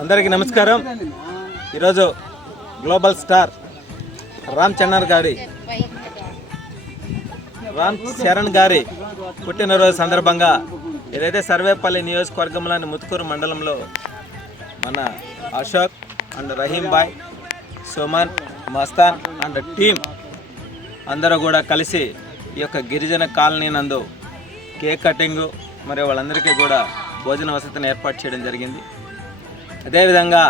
అందరికీ నమస్కారం. ఈరోజు గ్లోబల్ స్టార్ రామ్ చరణ్ గారి పుట్టినరోజు సందర్భంగా ఏదైతే సర్వేపల్లి నియోజకవర్గంలోని ముత్తుకూరు మండలంలో మన Ashok and Rahim Bhai, Suman, Mastan and team అందరూ కూడా కలిసి ఈ యొక్క గిరిజన కాలనీ నందు కేక్ కటింగు మరియు వాళ్ళందరికీ కూడా భోజన వసతిని ఏర్పాటు చేయడం జరిగింది. అదేవిధంగా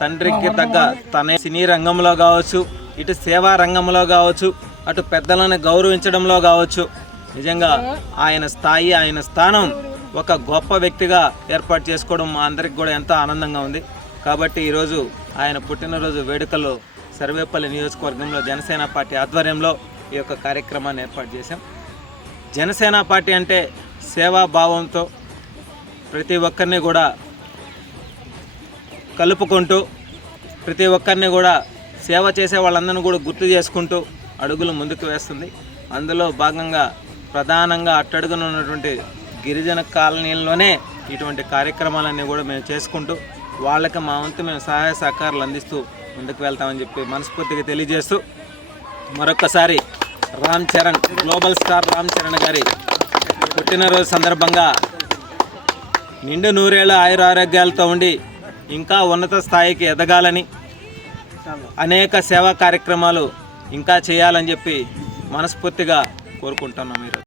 తండ్రికి తగ్గ తన సినీ రంగంలో కావచ్చు, ఇటు సేవా రంగంలో కావచ్చు, అటు పెద్దలను గౌరవించడంలో కావచ్చు, నిజంగా ఆయన స్థాయి, ఆయన స్థానం ఒక గొప్ప వ్యక్తిగా ఏర్పాటు చేసుకోవడం మా అందరికి కూడా ఎంతో ఆనందంగా ఉంది. కాబట్టి ఈరోజు ఆయన పుట్టినరోజు వేడుకలు సర్వేపల్లి నియోజకవర్గంలో జనసేన పార్టీ ఆధ్వర్యంలో ఈ యొక్క కార్యక్రమాన్ని ఏర్పాటు చేశాం. జనసేన పార్టీ అంటే సేవాభావంతో ప్రతి ఒక్కరిని కూడా కలుపుకుంటూ, ప్రతి ఒక్కరిని కూడా సేవ చేసే వాళ్ళందరినీ కూడా గుర్తు చేసుకుంటూ అడుగులు ముందుకు వేస్తుంది. అందులో భాగంగా ప్రధానంగా అట్టడుగున ఉన్నటువంటి గిరిజన కాలనీల్లోనే ఇటువంటి కార్యక్రమాలన్నీ కూడా మేము చేసుకుంటూ వాళ్ళకి మా వంతు మేము సహాయ సహకారాలు అందిస్తూ ముందుకు వెళ్తామని చెప్పి మనస్ఫూర్తిగా తెలియజేస్తూ మరొక్కసారి గ్లోబల్ స్టార్ రామ్ చరణ్ గారి పుట్టినరోజు సందర్భంగా నిండు నూరేళ్ల ఆయురారోగ్యాలతో ఉండి ఇంకా ఉన్నత స్థాయికి ఎదగాలని, అనేక సేవా కార్యక్రమాలు ఇంకా చేయాలని చెప్పి మనస్ఫూర్తిగా కోరుకుంటున్నాం. ఈరోజు